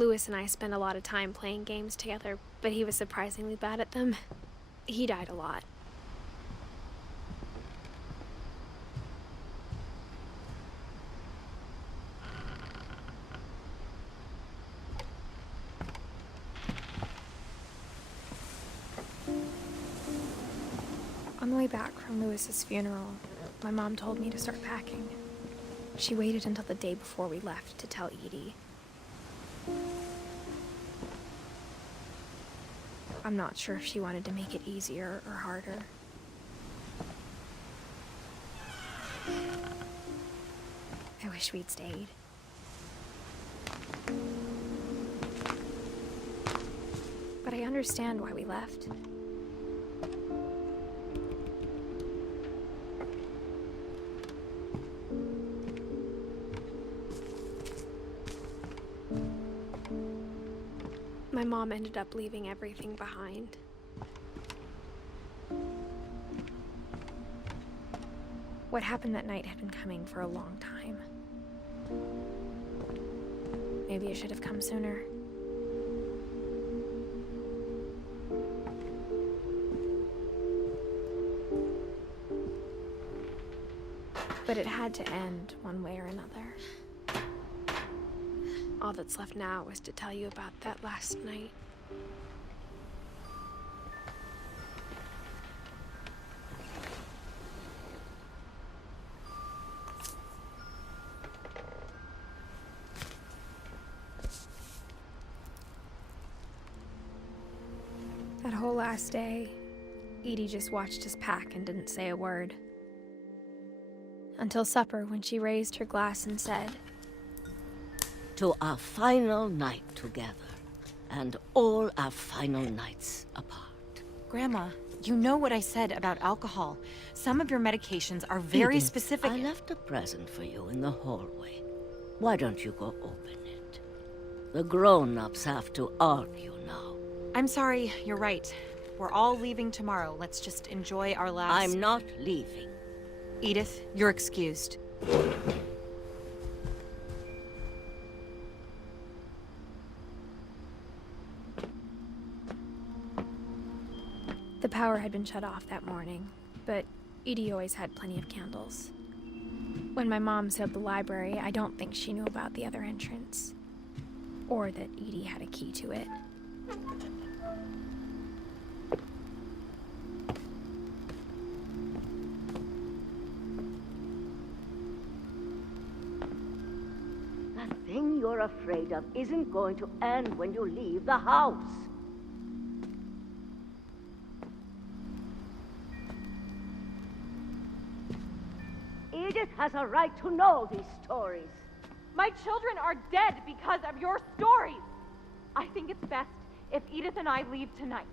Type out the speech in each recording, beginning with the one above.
Lewis and I spent a lot of time playing games together, but he was surprisingly bad at them. He died a lot. On the way back from Lewis's funeral, my mom told me to start packing. She waited until the day before we left to tell Edie. I'm not sure if she wanted to make it easier or harder. I wish we'd stayed. But I understand why we left. My mom ended up leaving everything behind. What happened that night had been coming for a long time. Maybe it should have come sooner. But it had to end one way or another. All that's left now is to tell you about that last night. That whole last day, Edie just watched us pack and didn't say a word. Until supper, when she raised her glass and said, "To our final night together, and all our final nights apart." Grandma, you know what I said about alcohol. Some of your medications are very Edith, specific. I left a present for you in the hallway. Why don't you go open it? The grown-ups have to argue now. I'm sorry, you're right. We're all leaving tomorrow. Let's just enjoy our last... I'm not leaving. Edith, you're excused. The power had been shut off that morning, but Edie always had plenty of candles. When my mom said the library, I don't think she knew about the other entrance, or that Edie had a key to it. That thing you're afraid of isn't going to end when you leave the house. Edith has a right to know these stories. My children are dead because of your stories. I think it's best if Edith and I leave tonight.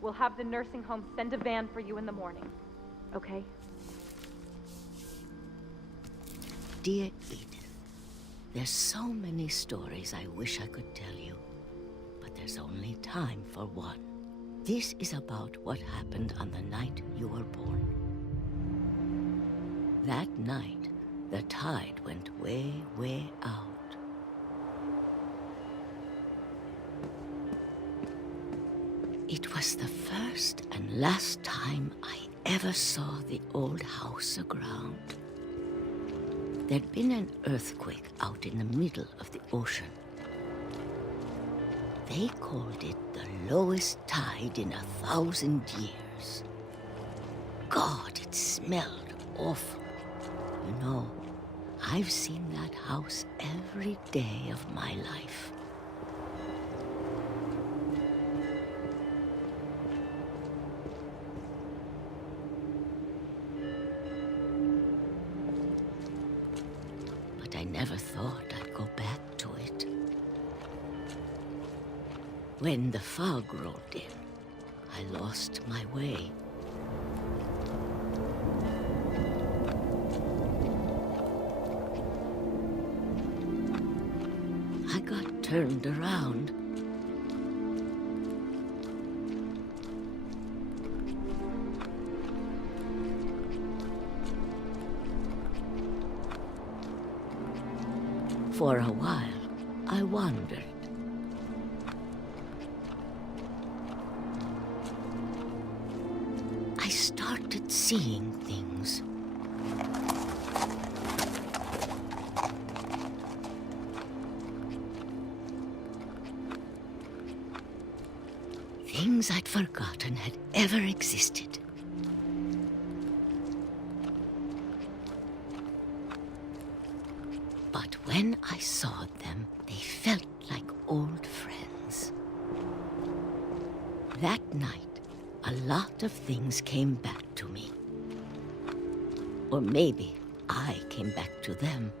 We'll have the nursing home send a van for you in the morning, okay? Dear Edith, there's so many stories I wish I could tell you, but there's only time for one. This is about what happened on the night you were born. That night, the tide went way, way out. It was the first and last time I ever saw the old house aground. There'd been an earthquake out in the middle of the ocean. They called it the lowest tide in 1,000 years. God, it smelled awful. You know, I've seen that house every day of my life. But I never thought I'd go back to it. When the fog rolled in, I lost my way. I got turned around. For a while, I wondered. I started seeing things. Things I'd forgotten had ever existed. But when I saw them, they felt like old friends. That night, a lot of things came back to me. Or maybe I came back to them.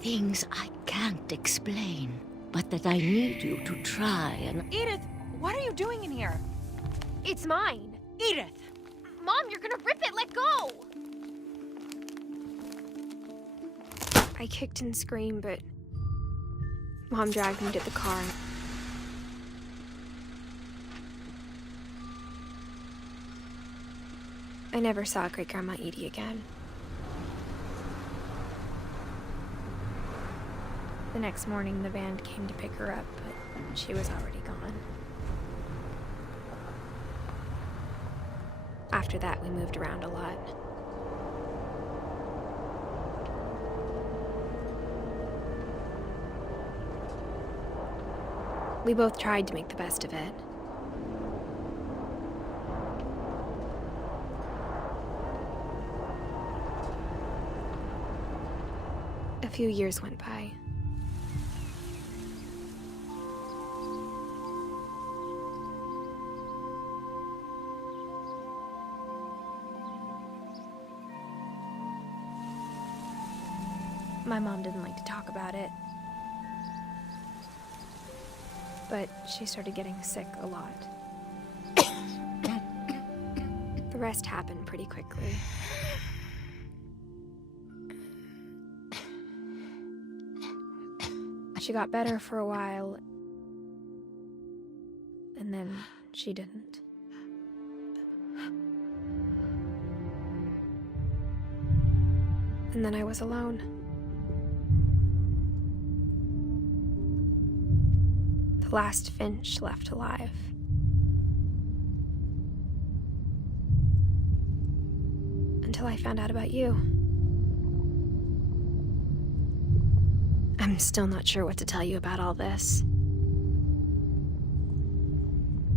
Things I can't explain, but that I need you to try and... Edith, what are you doing in here? It's mine. Edith! Mom, you're gonna rip it! Let go! I kicked and screamed, but Mom dragged me to the car. I never saw Great-Grandma Edie again. The next morning, the band came to pick her up, but she was already gone. After that, we moved around a lot. We both tried to make the best of it. A few years went by. My mom didn't like to talk about it. But she started getting sick a lot. The rest happened pretty quickly. She got better for a while, and then she didn't. And then I was alone. The last Finch left alive. Until I found out about you. I'm still not sure what to tell you about all this.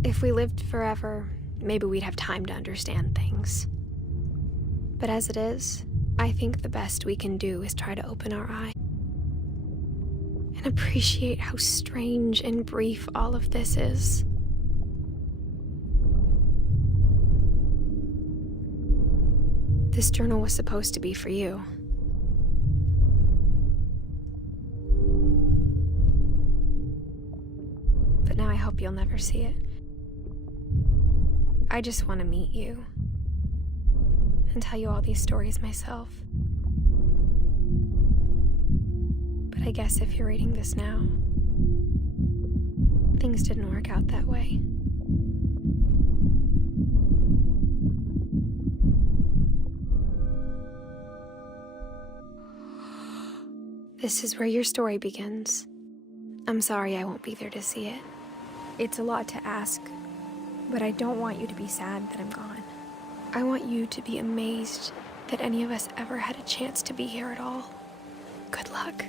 If we lived forever, maybe we'd have time to understand things. But as it is, I think the best we can do is try to open our eyes and appreciate how strange and brief all of this is. This journal was supposed to be for you. But now I hope you'll never see it. I just want to meet you and tell you all these stories myself. But I guess if you're reading this now, things didn't work out that way. This is where your story begins. I'm sorry I won't be there to see it. It's a lot to ask, but I don't want you to be sad that I'm gone. I want you to be amazed that any of us ever had a chance to be here at all. Good luck.